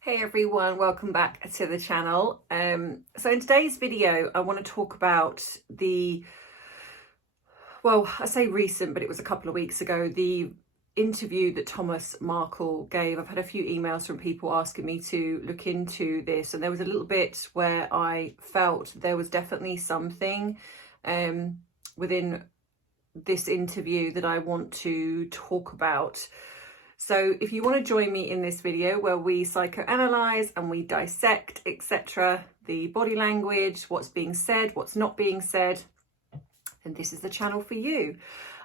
Hey everyone, welcome back to the channel. So in today's video, I want to talk about I say recent, but it was a couple of weeks ago, the interview that Thomas Markle gave. I've had a few emails from people asking me to look into this, and there was a little bit where I felt there was definitely something within this interview that I want to talk about. So if you want to join me in this video where we psychoanalyze and we dissect, etc., the body language, what's being said, what's not being said, then this is the channel for you.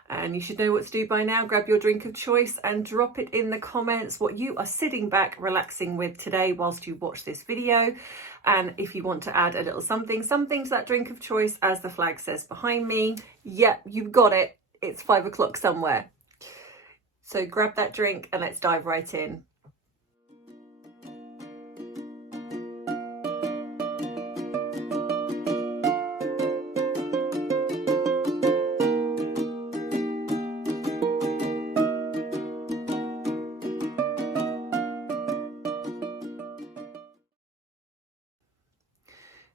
And you should know what to do by now. Grab your drink of choice and drop it in the comments what you are sitting back relaxing with today whilst you watch this video. And if you want to add a little something to that drink of choice, as the flag says behind me, yeah, you've got it. It's 5 o'clock somewhere. So grab that drink and let's dive right in.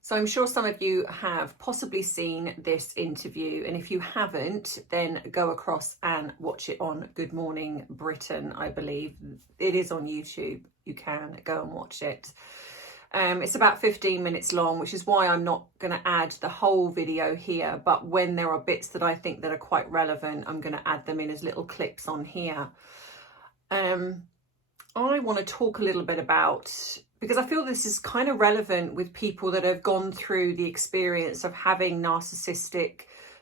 So I'm sure some of you have possibly seen this interview, and if you haven't, then go across and watch it on Good Morning Britain. I believe it is on YouTube. You can go and watch it. It's about 15 minutes long, which is why I'm not going to add the whole video here, but when there are bits that I think that are quite relevant, I'm going to add them in as little clips on here. I want to talk a little bit about, because I feel this is kind of relevant with people that have gone through the experience of having narcissistic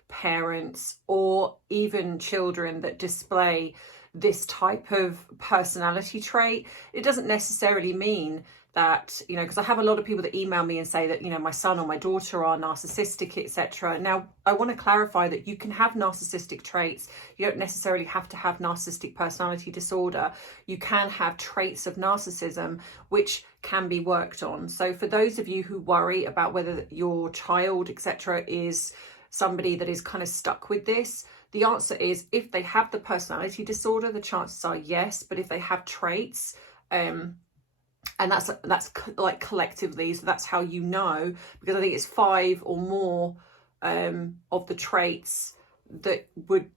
parents, or even children that display this type of personality trait. It doesn't necessarily mean that, because I have a lot of people that email me and say that, my son or my daughter are narcissistic, etc. Now, I want to clarify that you can have narcissistic traits. You don't necessarily have to have narcissistic personality disorder. You can have traits of narcissism, which can be worked on. So for those of you who worry about whether your child, etc., is somebody that is kind of stuck with this, the answer is, if they have the personality disorder, the chances are yes. But if they have traits, and that's like collectively, so that's how you know, because I think it's 5 or more of the traits that would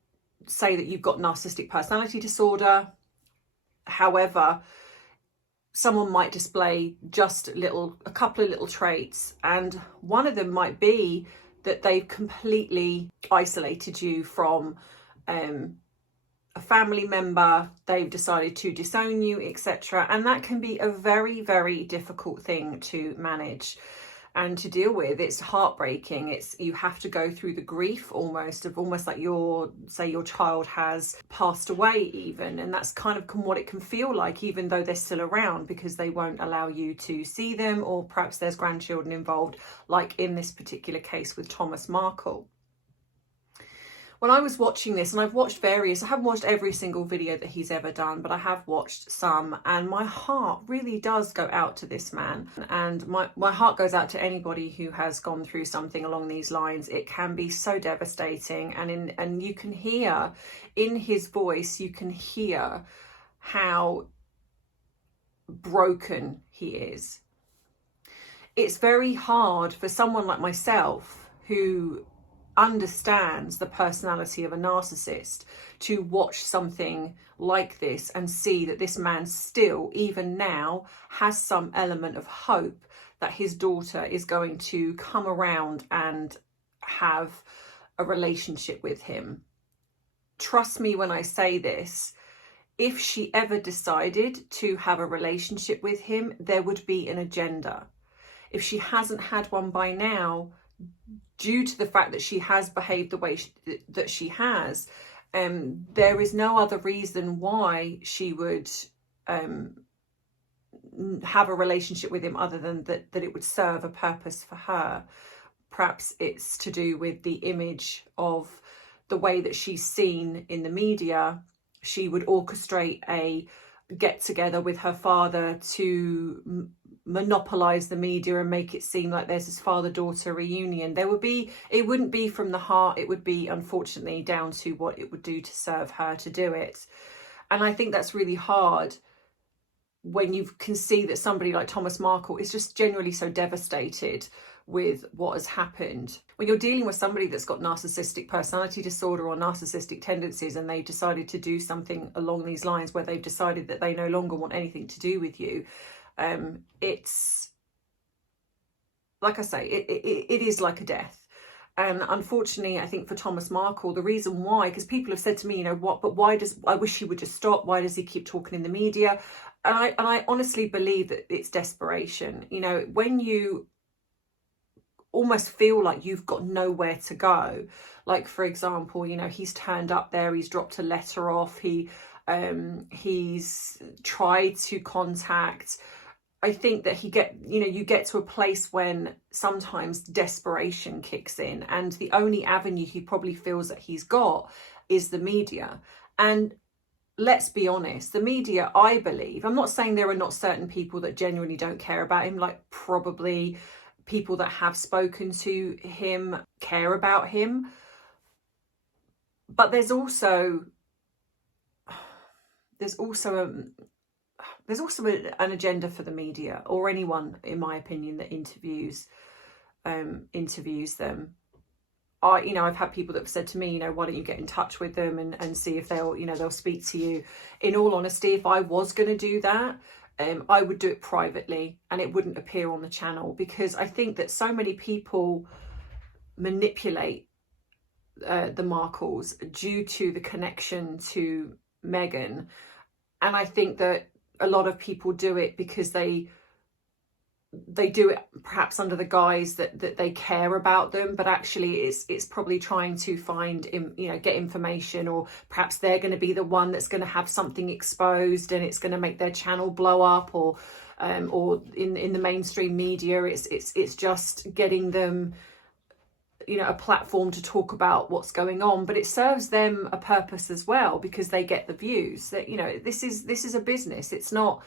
say that you've got narcissistic personality disorder. However, someone might display just a couple of little traits, and one of them might be that they've completely isolated you from a family member. They've decided to disown you, etc. And that can be a very, very difficult thing to manage and to deal with. It's heartbreaking. You have to go through the grief almost like your child has passed away even, and that's kind of what it can feel like, even though they're still around, because they won't allow you to see them, or perhaps there's grandchildren involved, like in this particular case with Thomas Markle. When I was watching this, and I've watched I haven't watched every single video that he's ever done, but I have watched some, and my heart really does go out to this man. And my heart goes out to anybody who has gone through something along these lines. It can be so devastating, and you can hear in his voice, you can hear how broken he is. It's very hard for someone like myself, who understands the personality of a narcissist, to watch something like this and see that this man still, even now, has some element of hope that his daughter is going to come around and have a relationship with him. Trust me when I say this, if she ever decided to have a relationship with him, there would be an agenda. If she hasn't had one by now, due to the fact that she has behaved the way that she has, there is no other reason why she would have a relationship with him other than that it would serve a purpose for her. Perhaps it's to do with the image of the way that she's seen in the media. She would orchestrate a get together with her father to monopolize the media and make it seem like there's this father-daughter reunion. It wouldn't be from the heart. It would be, unfortunately, down to what it would do to serve her to do it. And I think that's really hard when you can see that somebody like Thomas Markle is just genuinely so devastated with what has happened. When you're dealing with somebody that's got narcissistic personality disorder or narcissistic tendencies, and they decided to do something along these lines where they've decided that they no longer want anything to do with you, it's, like I say, it is like a death. And unfortunately, I think for Thomas Markle, the reason why, because people have said to me, you know, but why I wish he would just stop. Why does he keep talking in the media? And I honestly believe that it's desperation. You know, when you almost feel like you've got nowhere to go, like, for example, you know, he's turned up there, he's dropped a letter off, he's tried to contact. I think that you get to a place when sometimes desperation kicks in, and the only avenue he probably feels that he's got is the media. And let's be honest, the media, I believe, I'm not saying there are not certain people that genuinely don't care about him, like probably people that have spoken to him care about him. But there's also an agenda for the media, or anyone, in my opinion, that interviews them. I've had people that have said to me, you know, why don't you get in touch with them and see if they'll speak to you. In all honesty, if I was going to do that, I would do it privately, and it wouldn't appear on the channel, because I think that so many people manipulate the Markles due to the connection to Meghan. And I think that a lot of people do it because they do it perhaps under the guise that they care about them, but actually it's probably trying to get information, or perhaps they're going to be the one that's going to have something exposed and it's going to make their channel blow up, or in the mainstream media it's just getting them, you know, a platform to talk about what's going on. But it serves them a purpose as well, because they get the views. That, you know, this is a business. It's not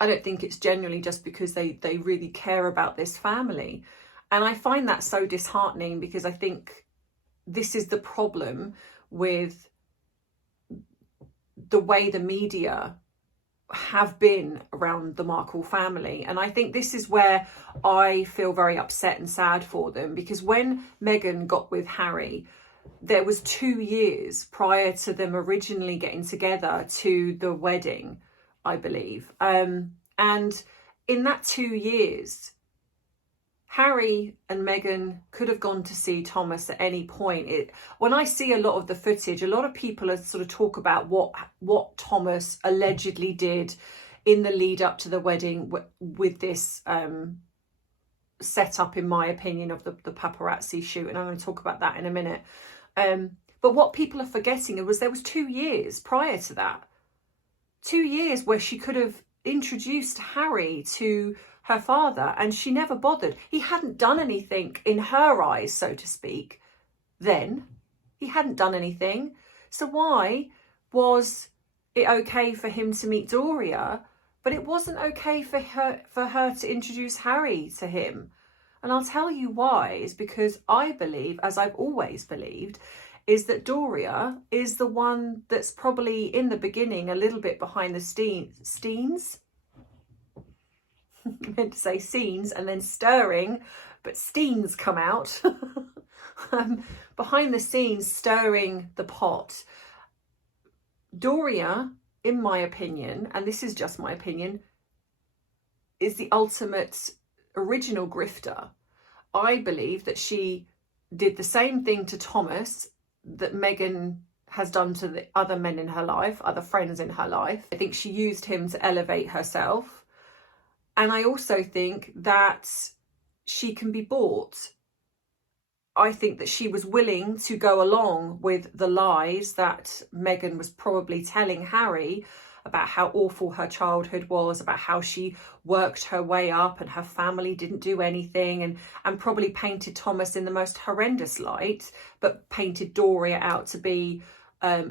I don't think it's genuinely just because they really care about this family. And I find that so disheartening, because I think this is the problem with the way the media have been around the Markle family. And I think this is where I feel very upset and sad for them, because when Meghan got with Harry, there was 2 years prior to them originally getting together to the wedding, I believe. And in that 2 years, Harry and Meghan could have gone to see Thomas at any point. When I see a lot of the footage, a lot of people are sort of talk about what Thomas allegedly did in the lead up to the wedding with this setup, in my opinion, of the paparazzi shoot. And I'm going to talk about that in a minute. But what people are forgetting was there was 2 years prior to that. 2 years where she could have introduced Harry to her father, and she never bothered. He hadn't done anything in her eyes, so to speak. Then he hadn't done anything. So why was it okay for him to meet Doria, but it wasn't okay for her to introduce Harry to him? And I'll tell you why. Is because I believe, as I've always believed, is that Doria is the one that's probably in the beginning a little bit behind the scenes. I meant to say scenes and then stirring, but steens come out. Behind the scenes, stirring the pot. Doria, in my opinion, and this is just my opinion, is the ultimate original grifter. I believe that she did the same thing to Thomas that Meghan has done to the other men in her life, other friends in her life. I think she used him to elevate herself. And I also think that she can be bought. I think that she was willing to go along with the lies that Meghan was probably telling Harry about how awful her childhood was, about how she worked her way up and her family didn't do anything, and probably painted Thomas in the most horrendous light, but painted Doria out to be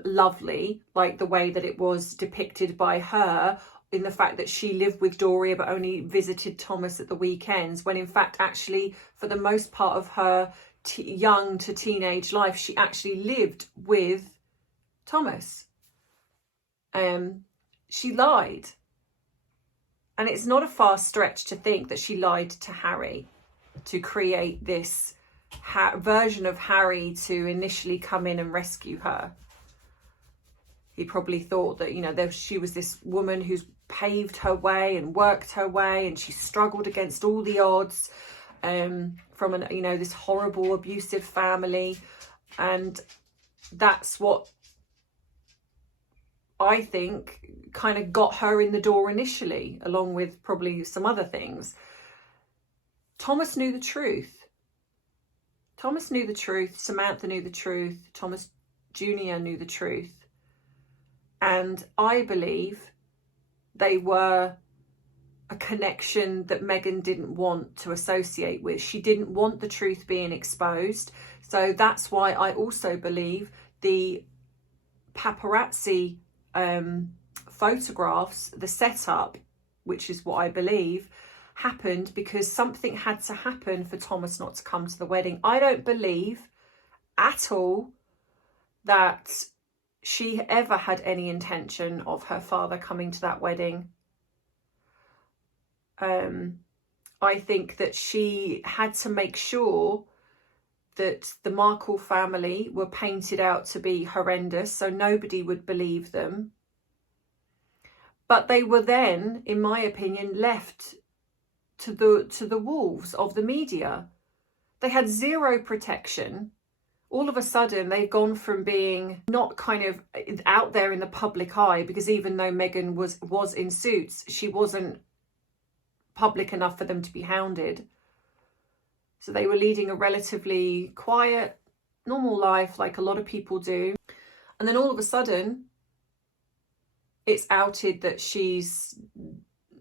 lovely, like the way that it was depicted by her, in the fact that she lived with Doria but only visited Thomas at the weekends, when in fact actually for the most part of her young to teenage life she actually lived with Thomas. she lied. And it's not a far stretch to think that she lied to Harry to create this version of Harry to initially come in and rescue her. He probably thought that, you know, she was this woman who's paved her way and worked her way, and she struggled against all the odds from an, you know, this horrible abusive family. And that's what I think kind of got her in the door initially, along with probably some other things. Thomas knew the truth. Thomas knew the truth. Samantha knew the truth. Thomas Jr. knew the truth. And I believe they were a connection that Meghan didn't want to associate with. She didn't want the truth being exposed. So that's why I also believe the paparazzi photographs, the setup, which is what I believe, happened because something had to happen for Thomas not to come to the wedding. I don't believe at all that she ever had any intention of her father coming to that wedding. I think that she had to make sure that the Markle family were painted out to be horrendous, so nobody would believe them. But they were then, in my opinion, left to the wolves of the media. They had zero protection. All of a sudden, they've gone from being not kind of out there in the public eye, because even though Meghan was in suits, she wasn't public enough for them to be hounded. So they were leading a relatively quiet, normal life like a lot of people do. And then all of a sudden, it's outed that she's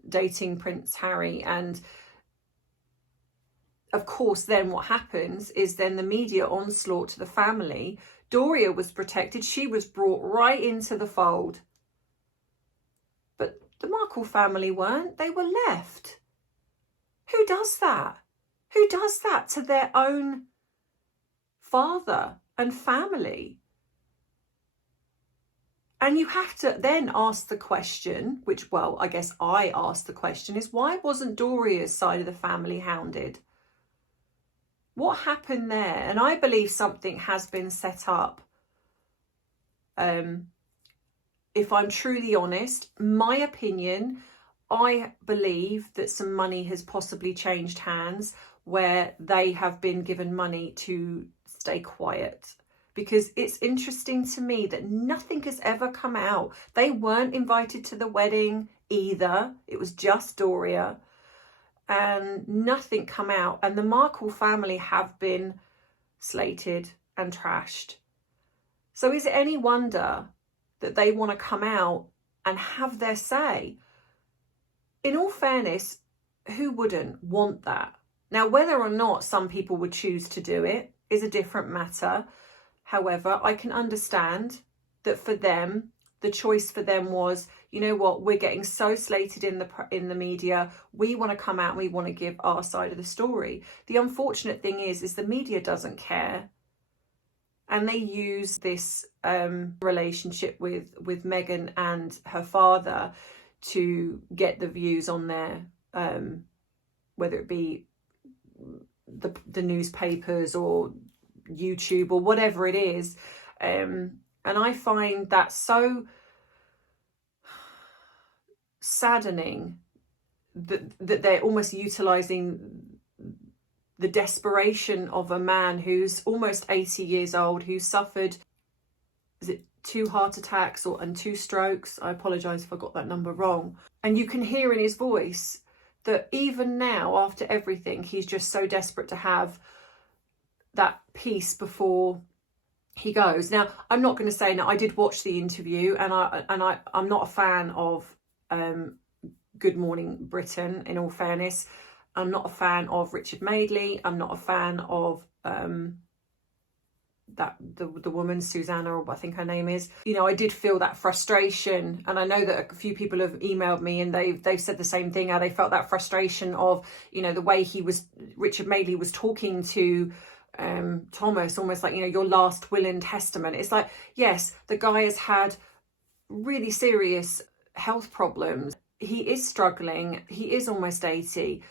dating Prince Harry. And of course, then what happens is then the media onslaught to the family. Doria was protected. She was brought right into the fold. But the Markle family weren't. They were left. Who does that? Who does that to their own father and family? And you have to then ask the question, which, well, I guess I asked the question, is why wasn't Doria's side of the family hounded? What happened there? And I believe something has been set up. If I'm truly honest, my opinion, I believe that some money has possibly changed hands where they have been given money to stay quiet. Because it's interesting to me that nothing has ever come out. They weren't invited to the wedding either. It was just Doria. And nothing come out. And the Markle family have been slated and trashed. So is it any wonder that they want to come out and have their say? In all fairness, who wouldn't want that? Now, whether or not some people would choose to do it is a different matter. However, I can understand that for them, the choice for them was, you know what, we're getting so slated in the media. We want to come out and we want to give our side of the story. The unfortunate thing is the media doesn't care. And they use this relationship with Meghan and her father to get the views on their, whether it be the newspapers or YouTube or whatever it is. And I find that so saddening that they're almost utilising the desperation of a man who's almost 80 years old, who suffered, is it 2 heart attacks and 2 strokes? I apologise if I got that number wrong. And you can hear in his voice that even now, after everything, he's just so desperate to have that peace before he goes. Now, I'm not going to say, now I did watch the interview, and I'm not a fan of Good Morning Britain, in all fairness. I'm not a fan of Richard Madeley. I'm not a fan of the woman, Susanna, or I think her name is. You know, I did feel that frustration, and I know that a few people have emailed me and they've said the same thing, how they felt that frustration of, you know, the way Richard Madeley was talking to Thomas, almost like, you know, your last will and testament. It's like, yes, the guy has had really serious health problems. He is struggling. He is almost 80,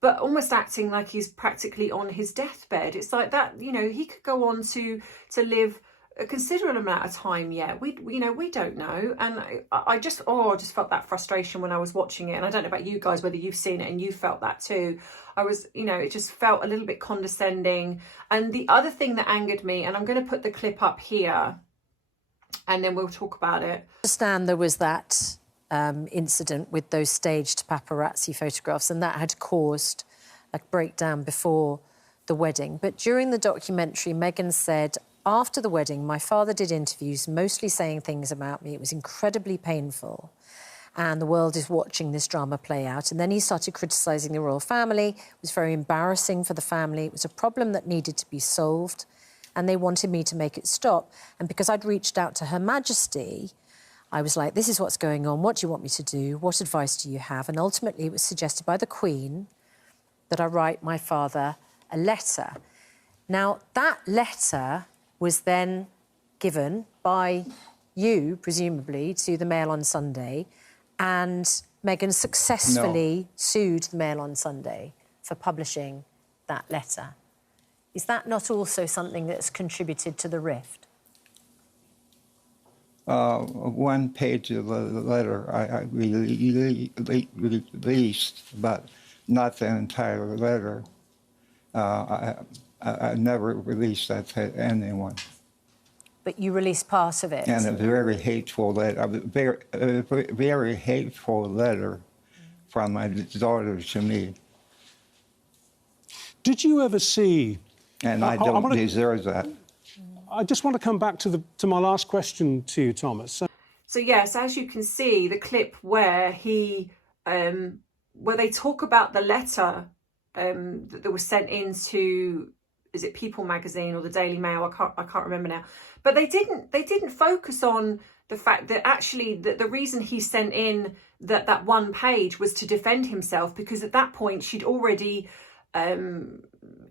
but almost acting like he's practically on his deathbed. It's like that, you know, he could go on to live a considerable amount of time yet. We don't know. And I just felt that frustration when I was watching it. And I don't know about you guys, whether you've seen it and you felt that too. It just felt a little bit condescending. And the other thing that angered me, and I'm going to put the clip up here and then we'll talk about it. I understand there was that incident with those staged paparazzi photographs, and that had caused a breakdown before the wedding. But during the documentary, Meghan said, after the wedding, my father did interviews, mostly saying things about me. It was incredibly painful. And the world is watching this drama play out. And then he started criticising the royal family. It was very embarrassing for the family. It was a problem that needed to be solved. And they wanted me to make it stop. And because I'd reached out to Her Majesty, I was like, this is what's going on. What do you want me to do? What advice do you have? And ultimately, it was suggested by the Queen that I write my father a letter. Now, that letter was then given by you, presumably, to the Mail on Sunday, and Meghan successfully sued the Mail on Sunday for publishing that letter. Is that not also something that's contributed to the rift? One page of the letter I released, but not the entire letter. I never released that to anyone. But you released part of it. And a very hateful letter, very hateful letter from my daughter to me. Did you ever see? And I don't deserve that. I just want to come back to my last question to you, Thomas. So yes, as you can see, the clip where he, where they talk about the letter that was sent into, is it People magazine or the Daily Mail? I can't remember now. But they didn't focus on the fact that actually the reason he sent in that one page was to defend himself, because at that point she'd already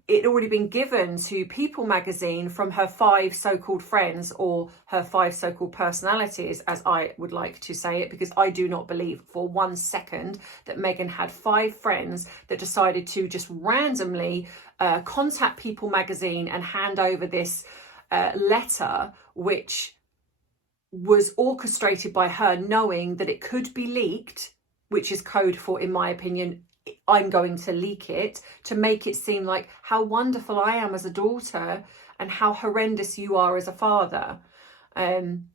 it had already been given to People magazine from her 5 so-called friends, or her 5 so-called personalities, as I would like to say it, because I do not believe for 1 second that Meghan had 5 friends that decided to just randomly contact People magazine and hand over this letter, which was orchestrated by her, knowing that it could be leaked, which is code for, in my opinion, I'm going to leak it, to make it seem like how wonderful I am as a daughter and how horrendous you are as a father. And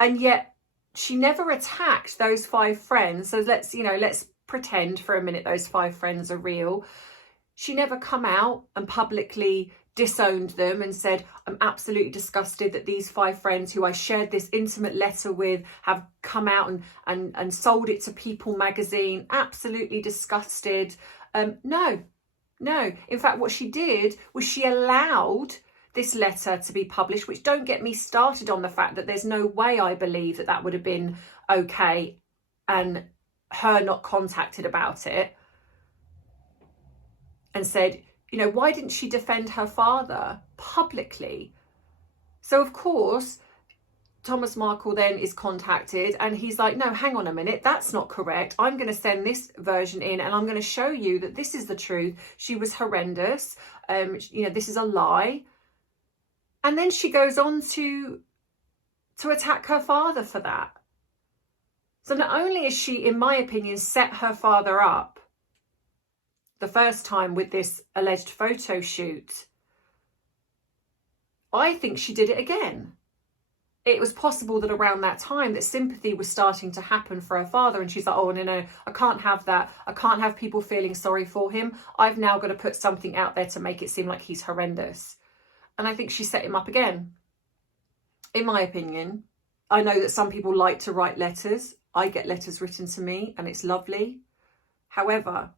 yet she never attacked those 5 friends. So let's pretend for a minute those 5 friends are real. She never come out and publicly disowned them and said, I'm absolutely disgusted that these 5 friends who I shared this intimate letter with have come out and sold it to People magazine. Absolutely disgusted. No. In fact, what she did was she allowed this letter to be published, which, don't get me started on the fact that there's no way I believe that would have been okay, and her not contacted about it and said, you know, why didn't she defend her father publicly? So, of course, Thomas Markle then is contacted and he's like, no, hang on a minute, that's not correct. I'm going to send this version in and I'm going to show you that this is the truth. She was horrendous. This is a lie. And then she goes on to attack her father for that. So not only is she, in my opinion, set her father up the first time with this alleged photo shoot, I think she did it again. It was possible that around that time that sympathy was starting to happen for her father, and she's like, oh, no, I can't have that. I can't have people feeling sorry for him. I've now got to put something out there to make it seem like he's horrendous. And I think she set him up again. In my opinion, I know that some people like to write letters. I get letters written to me and it's lovely. However,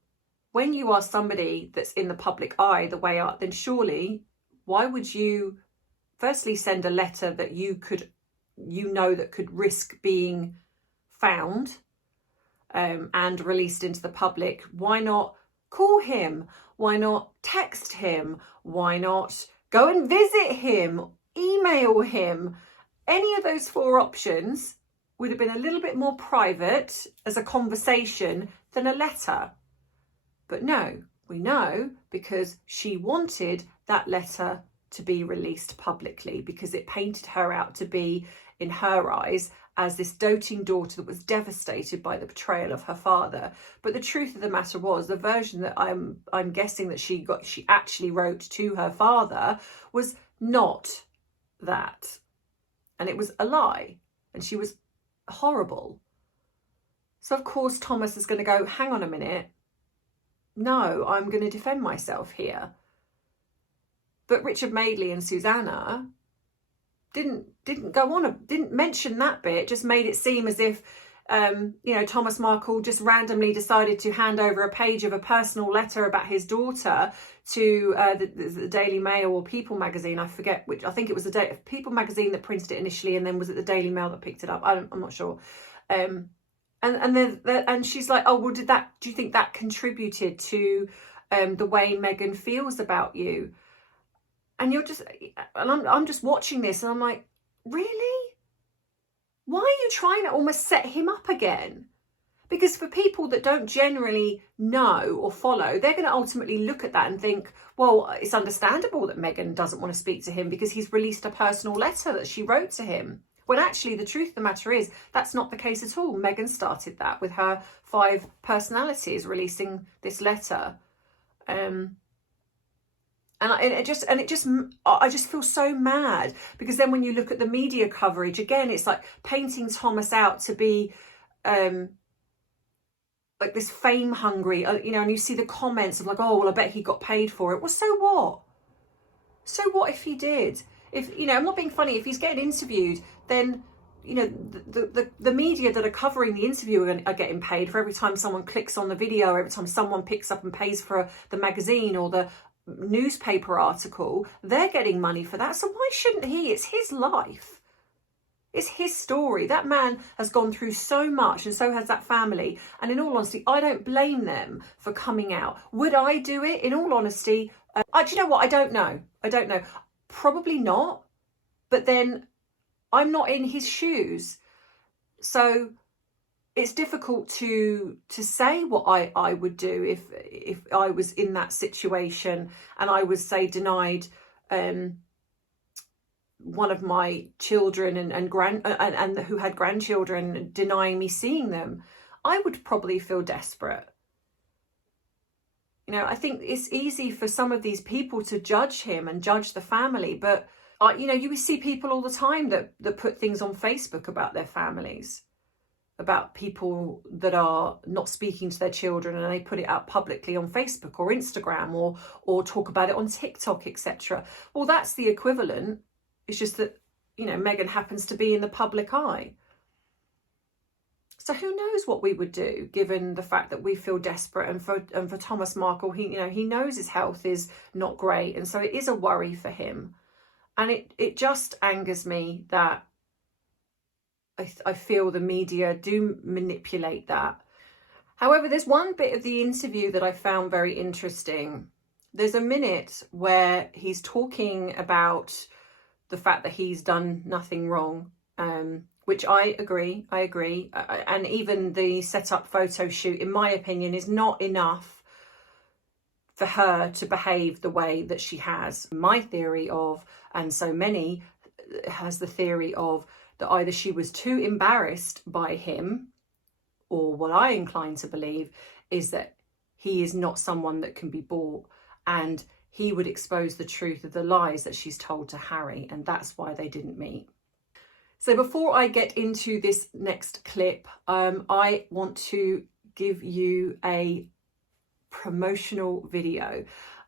when you are somebody that's in the public eye the way up, then surely why would you firstly send a letter that that could risk being found and released into the public? Why not call him? Why not text him? Why not go and visit him, email him? Any of those 4 options would have been a little bit more private as a conversation than a letter. But no, we know because she wanted that letter to be released publicly because it painted her out to be, in her eyes, as this doting daughter that was devastated by the betrayal of her father. But the truth of the matter was, the version that I'm guessing that she actually wrote to her father was not that. And it was a lie. And she was horrible. So of course Thomas is going to go, hang on a minute. No, I'm going to defend myself here. But Richard Madeley and Susanna didn't mention that bit, just made it seem as if, Thomas Markle just randomly decided to hand over a page of a personal letter about his daughter to the Daily Mail or People magazine. I forget which. I think it was the People magazine that printed it initially, and then was it the Daily Mail that picked it up? I'm not sure. And she's like, oh, well, do you think that contributed to the way Meghan feels about you? And I'm just watching this and I'm like, really? Why are you trying to almost set him up again? Because for people that don't generally know or follow, they're going to ultimately look at that and think, well, it's understandable that Meghan doesn't want to speak to him because he's released a personal letter that she wrote to him. When actually the truth of the matter is that's not the case at all. Meghan started that with her 5 personalities releasing this letter. I just feel so mad because then when you look at the media coverage, again, it's like painting Thomas out to be like this fame hungry, and you see the comments of like, oh, well, I bet he got paid for it. Well, so what? So what if he did? If, I'm not being funny, if he's getting interviewed, then, the media that are covering the interview are getting paid for every time someone clicks on the video, every time someone picks up and pays for the magazine or the newspaper article. They're getting money for that. So why shouldn't he? It's his life. It's his story. That man has gone through so much, and so has that family. And in all honesty, I don't blame them for coming out. Would I do it? In all honesty, do you know what? I don't know. Probably not. But then I'm not in his shoes. So it's difficult to say what I would do if I was in that situation and I was, say, denied one of my children and who had grandchildren, denying me seeing them. I would probably feel desperate. I think it's easy for some of these people to judge him and judge the family, but you see people all the time that put things on Facebook about their families, about people that are not speaking to their children, and they put it out publicly on Facebook or Instagram or talk about it on TikTok, etc. Well, that's the equivalent. It's just that, Meghan happens to be in the public eye. So who knows what we would do, given the fact that we feel desperate, and for Thomas Markle, he knows his health is not great, and so it is a worry for him. And it just angers me that I feel the media do manipulate that. However, there's one bit of the interview that I found very interesting. There's a minute where he's talking about the fact that he's done nothing wrong, which I agree. And even the set-up photo shoot, in my opinion, is not enough for her to behave the way that she has. My theory of, and so many has the theory of, that either she was too embarrassed by him, or what I incline to believe is that he is not someone that can be bought, and he would expose the truth of the lies that she's told to Harry, and that's why they didn't meet. So before I get into this next clip, I want to give you a promotional video.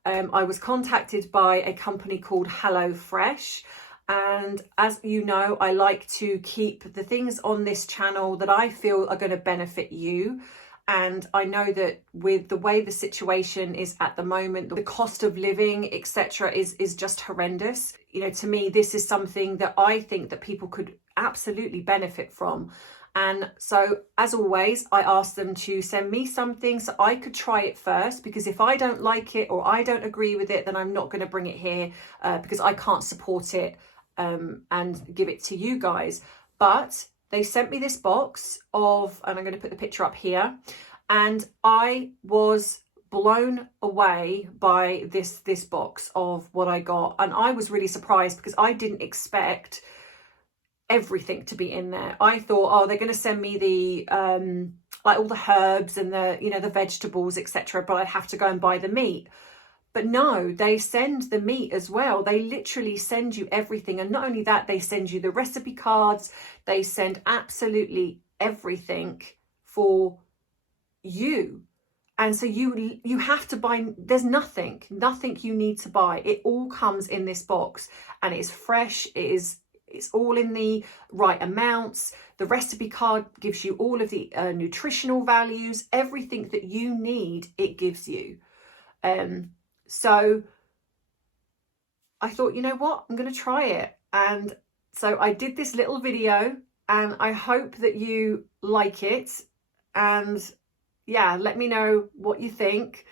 I was contacted by a company called HelloFresh. And as you know, I like to keep the things on this channel that I feel are going to benefit you. And I know that with the way the situation is at the moment, the cost of living, etc., is just horrendous. To me, this is something that I think that people could absolutely benefit from. And so, as always, I asked them to send me something so I could try it first, because if I don't like it or I don't agree with it, then I'm not going to bring it here because I can't support it and give it to you guys. But they sent me this box of, and I'm going to put the picture up here, and I was blown away by this box of what I got. And I was really surprised because I didn't expect everything to be in there. I thought, oh, they're going to send me the like all the herbs and the, you know, the vegetables, etc., but I'd have to go and buy the meat. But no, they send the meat as well. They literally send you everything. And not only that, they send you the recipe cards. They send absolutely everything for you. And so you have to buy, there's nothing you need to buy. It all comes in this box, and it's fresh. It's all in the right amounts. The recipe card gives you all of the nutritional values, everything that you need, it gives you. So I thought, you know what, I'm going to try it. And so I did this little video, and I hope that you like it. And yeah, let me know what you think.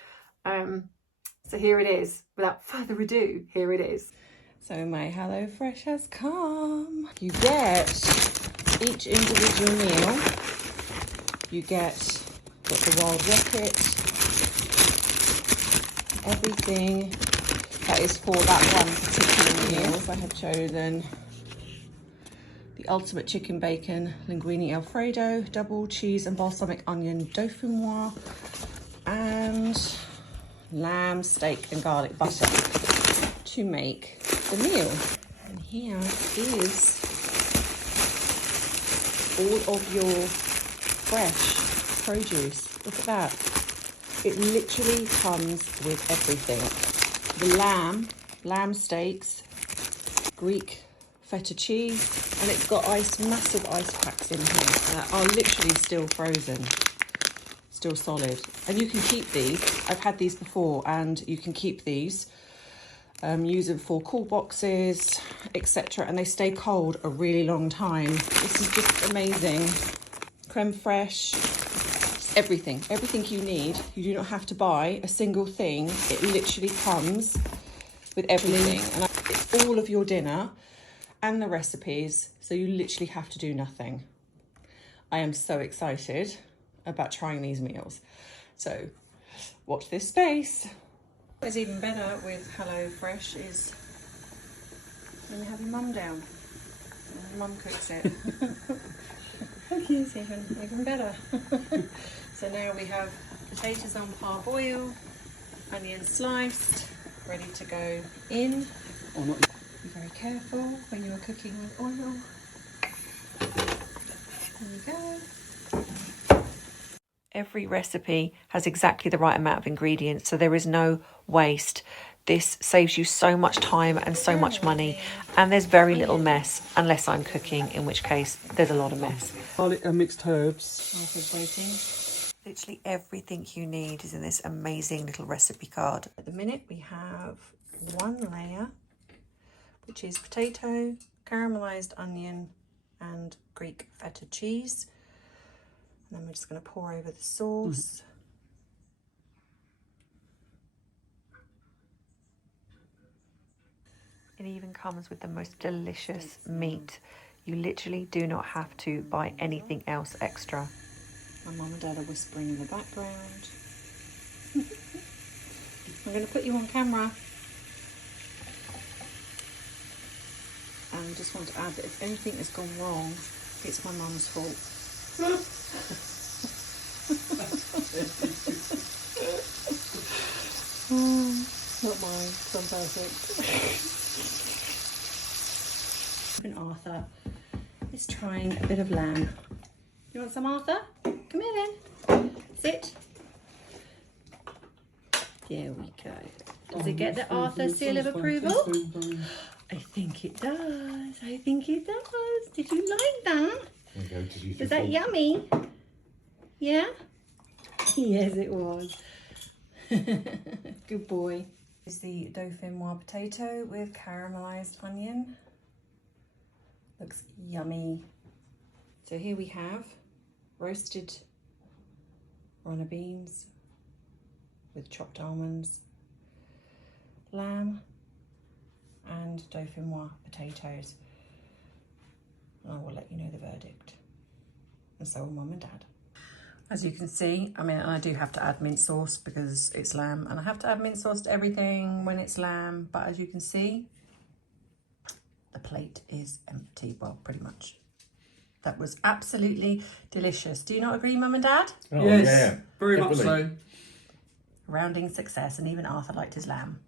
So here it is. Without further ado, here it is. So my HelloFresh has come. You get each individual meal. You got the wild rocket, everything that is for that one particular meal. I have chosen the ultimate chicken bacon linguine alfredo, double cheese and balsamic onion dauphinoise, and lamb, steak and garlic butter to make the meal. And here is all of your fresh produce. Look at that. It literally comes with everything. The lamb steaks, Greek feta cheese, and it's got massive ice packs in here that are literally still frozen, still solid. And you can keep these. I've had these before, and you can keep these, use them for cool boxes, etc. And they stay cold a really long time. This is just amazing. Creme fraiche, everything you need. You do not have to buy a single thing. It literally comes with everything. And it's all of your dinner and the recipes, so you literally have to do nothing. I am so excited about trying these meals. So watch this space. What's even better with HelloFresh is when you have your mum down and your mum cooks it. It's even better. So now we have potatoes on parboil, onions sliced, ready to go in. Be very careful when you are cooking with oil. There you go. Every recipe has exactly the right amount of ingredients, so there is no waste. This saves you so much time and so much money, and there's very little mess, unless I'm cooking, in which case there's a lot of mess. Garlic and mixed herbs. Literally everything you need is in this amazing little recipe card. At the minute we have one layer, which is potato, caramelized onion and Greek feta cheese. And then we're just going to pour over the sauce. It even comes with the most delicious meat. You literally do not have to buy anything else extra. My mum and dad are whispering in the background. I'm going to put you on camera. And just want to add that if anything has gone wrong, it's my mum's fault. Not mine, I'm perfect. And Arthur is trying a bit of lamb. You want some, Arthur? Come here then. Sit. There we go. Does it get the Arthur seal of approval? I think it does. I think it does. Did you like that? Was that yummy? Yeah? Yes, it was. Good boy. This is the dauphinoise potato with caramelized onion. Looks yummy. So here we have roasted runner beans with chopped almonds, lamb and dauphinoise potatoes. And I will let you know the verdict. and so will Mum and Dad. As you can see, I mean, I do have to add mint sauce because it's lamb, and I have to add mint sauce to everything when it's lamb, but as you can see, the plate is empty. Well, pretty much. That was absolutely delicious. Do you not agree, Mum and Dad? Oh, yes, yeah, very definitely. much so. Rounding success, and even Arthur liked his lamb.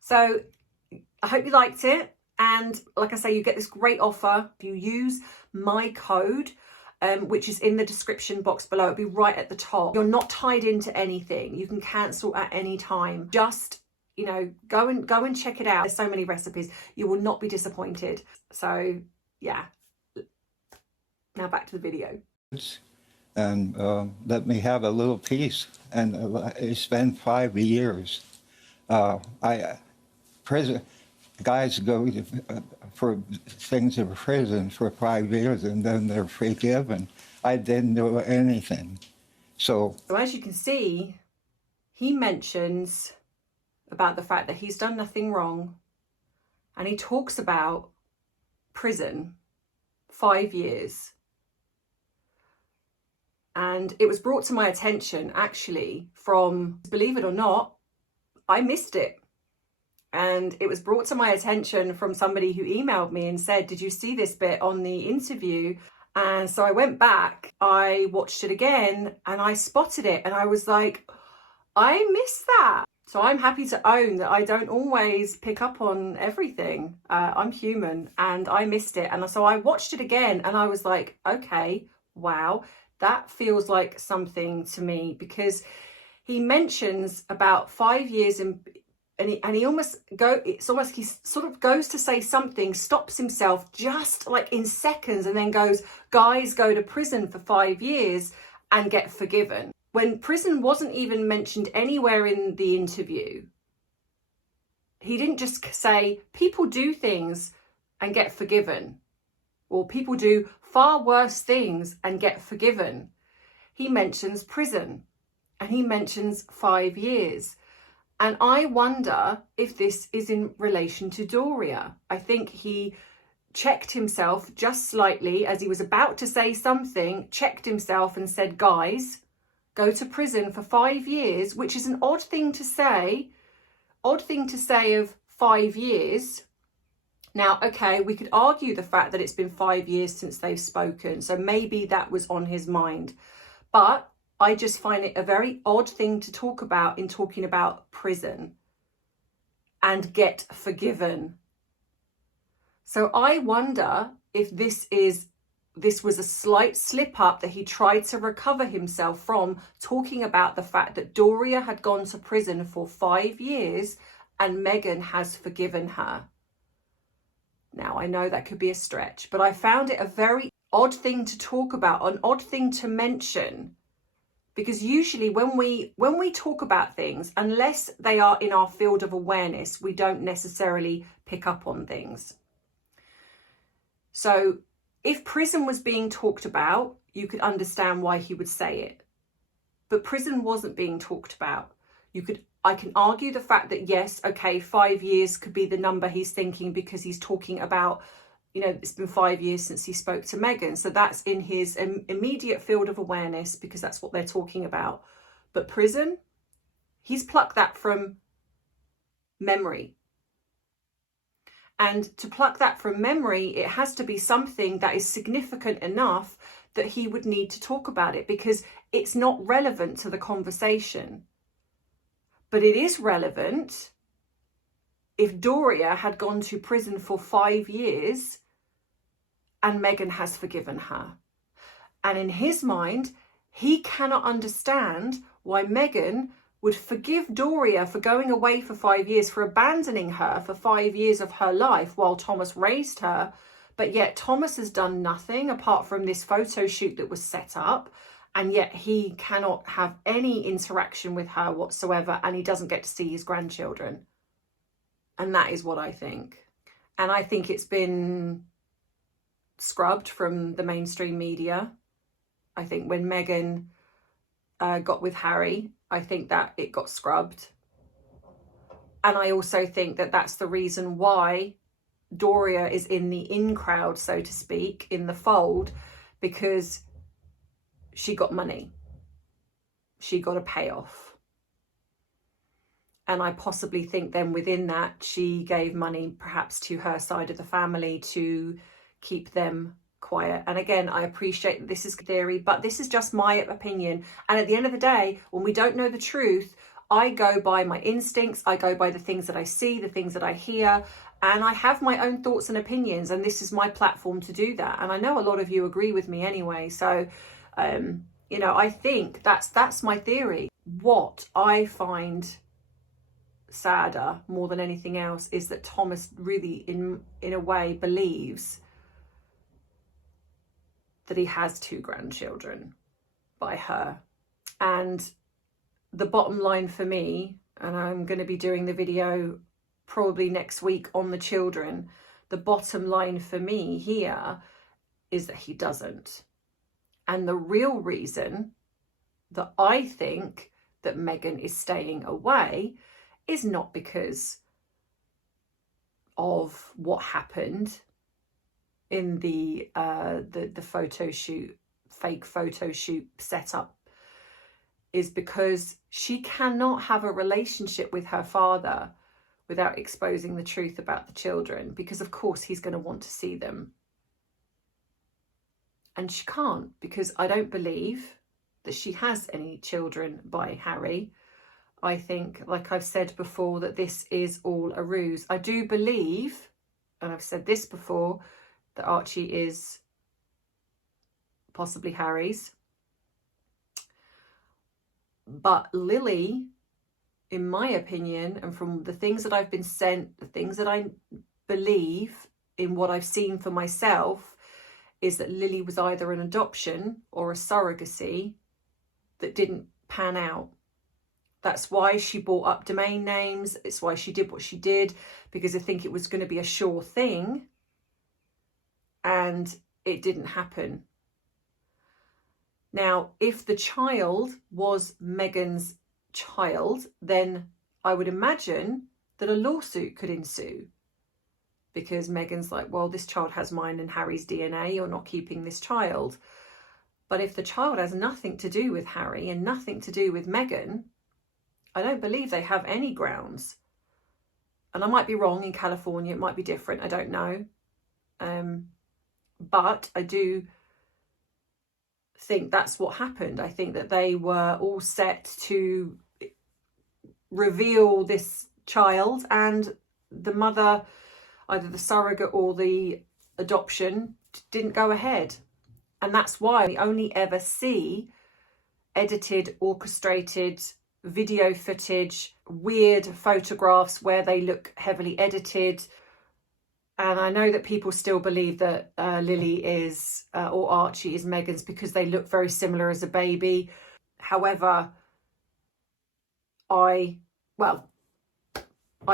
So I hope you liked it, and like I say, you get this great offer if you use my code, which is in the description box below. It'll be right at the top. You're not tied into anything. You can cancel at any time. Just, you know, go and check it out. There's so many recipes. You will not be disappointed. So yeah. Now back to the video. And let me have a little piece. And it's been 5 years. Guys go for things in prison for 5 years and then they're forgiven. I didn't do anything. So as you can see, he mentions about the fact that he's done nothing wrong, and he talks about prison, 5 years. And it was brought to my attention, actually, from, believe it or not, I missed it. And it was brought to my attention from somebody who emailed me and said, did you see this bit on the interview? And so I went back, I watched it again, and I spotted it. And I was like, I missed that. So I'm happy to own that I don't always pick up on everything. I'm human, and I missed it. And so I watched it again, and I was like, okay, wow, that feels like something to me, because he mentions about 5 years in. And he he sort of goes to say something, stops himself just like in seconds, and then goes, guys go to prison for 5 years and get forgiven. When prison wasn't even mentioned anywhere in the interview. He didn't just say, people do things and get forgiven, or people do far worse things and get forgiven. He mentions prison, and he mentions 5 years. And I wonder if this is in relation to Doria. I think he checked himself just slightly as he was about to say something, checked himself and said, guys, go to prison for 5 years, which is an odd thing to say of 5 years. Now, okay, we could argue the fact that it's been 5 years since they've spoken, so maybe that was on his mind. But I just find it a very odd thing to talk about in talking about prison and get forgiven. So I wonder if this was a slight slip up that he tried to recover himself from, talking about the fact that Doria had gone to prison for 5 years and Meghan has forgiven her. Now, I know that could be a stretch, but I found it a very odd thing to talk about, an odd thing to mention. Because usually when we talk about things, unless they are in our field of awareness, we don't necessarily pick up on things. So if prison was being talked about, you could understand why he would say it. But prison wasn't being talked about. I can argue the fact that, yes, okay, 5 years could be the number he's thinking because he's talking about, you know, it's been 5 years since he spoke to Meghan. So that's in his immediate field of awareness because that's what they're talking about. But prison, he's plucked that from memory. And to pluck that from memory, it has to be something that is significant enough that he would need to talk about it because it's not relevant to the conversation. But it is relevant if Doria had gone to prison for 5 years and Meghan has forgiven her. And in his mind, he cannot understand why Meghan would forgive Doria for going away for 5 years, for abandoning her for 5 years of her life while Thomas raised her. But yet Thomas has done nothing apart from this photo shoot that was set up. And yet he cannot have any interaction with her whatsoever. And he doesn't get to see his grandchildren. And that is what I think. And I think it's been scrubbed from the mainstream media. I think when Meghan got with Harry, I think that it got scrubbed. And I also think that that's the reason why Doria is in the in crowd, so to speak, in the fold, because she got money. She got a payoff. And I possibly think then within that, she gave money perhaps to her side of the family to keep them quiet. And again, I appreciate that this is theory, but this is just my opinion. And at the end of the day, when we don't know the truth, I go by my instincts. I go by the things that I see, the things that I hear, and I have my own thoughts and opinions. And this is my platform to do that. And I know a lot of you agree with me anyway. So, you know, I think that's my theory. What I find sadder more than anything else is that Thomas really, in a way, believes that he has 2 grandchildren by her. And the bottom line for me, and I'm going to be doing the video probably next week on the children, the bottom line for me here is that he doesn't. And the real reason that I think that Meghan is staying away is not because of what happened in the photo shoot, fake photo shoot setup, is because she cannot have a relationship with her father without exposing the truth about the children, because of course he's going to want to see them. And she can't, because I don't believe that she has any children by Harry. I think, like I've said before, that this is all a ruse. I do believe, and I've said this before, that Archie is possibly Harry's. But Lily, in my opinion, and from the things that I've been sent, the things that I believe in what I've seen for myself, is that Lily was either an adoption or a surrogacy that didn't pan out. That's why she bought up domain names. It's why she did what she did, because I think it was going to be a sure thing. And it didn't happen. Now, if the child was Meghan's child, then I would imagine that a lawsuit could ensue. Because Meghan's like, well, this child has mine and Harry's DNA, you're not keeping this child. But if the child has nothing to do with Harry and nothing to do with Meghan, I don't believe they have any grounds. And I might be wrong, in California it might be different, I don't know. But I do think that's what happened. I think that they were all set to reveal this child, and the mother, either the surrogate or the adoption, didn't go ahead. And that's why we only ever see edited, orchestrated video footage, weird photographs where they look heavily edited. And I know that people still believe that Lily is, or Archie is Meghan's, because they look very similar as a baby. However, I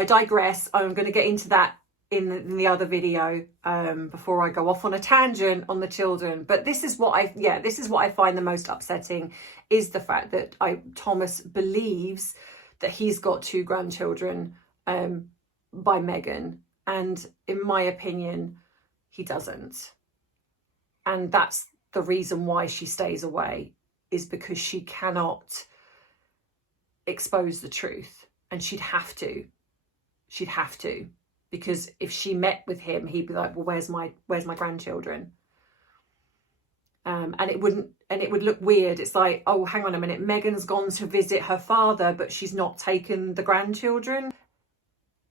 digress. I'm going to get into that in the other video before I go off on a tangent on the children. But this is what I find the most upsetting, is the fact that Thomas believes that he's got 2 grandchildren by Meghan. And in my opinion, he doesn't. And that's the reason why she stays away, is because she cannot expose the truth. And she'd have to. She'd have to. Because if she met with him, he'd be like, well, where's my grandchildren? And it would look weird. It's like, oh, hang on a minute, Meghan's gone to visit her father, but she's not taken the grandchildren.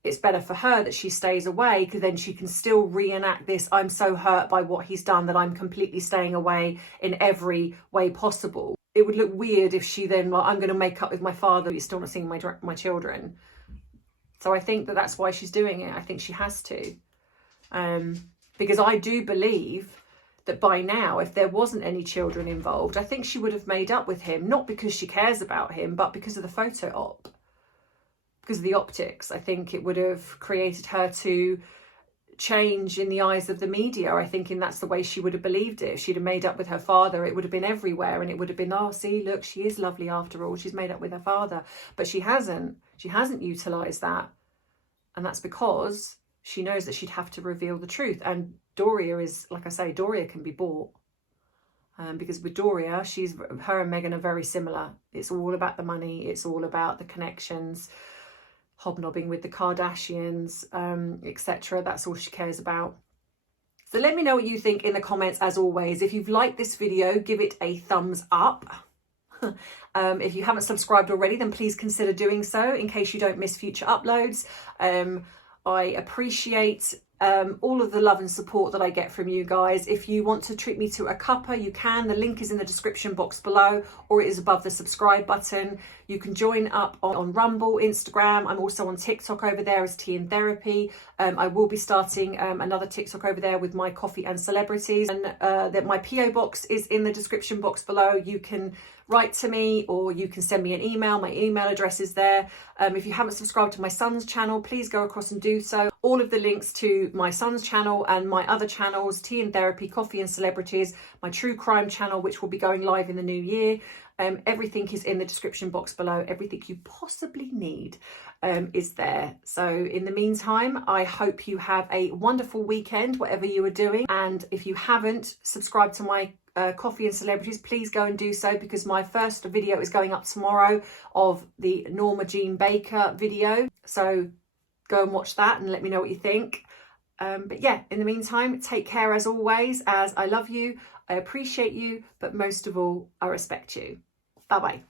It's better for her that she stays away, because then she can still reenact this, I'm so hurt by what he's done that I'm completely staying away in every way possible. It would look weird if she then, well, I'm going to make up with my father, but you're still not seeing my children. So I think that that's why she's doing it. I think she has to. Because I do believe that by now, if there wasn't any children involved, I think she would have made up with him, not because she cares about him, but because of the photo op. Because of the optics. I think it would have created her to change in the eyes of the media. I think that's the way she would have believed it. If she'd have made up with her father, it would have been everywhere, and it would have been, oh, see, look, she is lovely after all. She's made up with her father. But she hasn't. She hasn't utilised that. And that's because she knows that she'd have to reveal the truth. And Doria is, like I say, Doria can be bought. Because with Doria, her and Meghan are very similar. It's all about the money. It's all about the connections, hobnobbing with the Kardashians, etc. That's all she cares about. So let me know what you think in the comments, as always. If you've liked this video, give it a thumbs up. If you haven't subscribed already, then please consider doing so in case you don't miss future uploads. I appreciate all of the love and support that I get from you guys. If you want to treat me to a cuppa, you can. The link is in the description box below, or it is above the subscribe button. You can join up on Rumble, Instagram. I'm also on TikTok over there as Tea and Therapy. I will be starting another TikTok over there with my coffee and celebrities. And that my PO box is in the description box below. You can write to me, or you can send me an email. My email address is there. If you haven't subscribed to my son's channel, please go across and do so. All of the links to my son's channel and my other channels, Tea and Therapy, Coffee and Celebrities, my true crime channel, which will be going live in the new year. Everything is in the description box below. Everything you possibly need is there. So in the meantime, I hope you have a wonderful weekend, whatever you are doing. And if you haven't subscribed to my Coffee and Celebrities, please go and do so, because my first video is going up tomorrow of the Norma Jean Baker video. So go and watch that and let me know what you think. But yeah, in the meantime, take care as always, as I love you, I appreciate you, but most of all, I respect you. Bye-bye.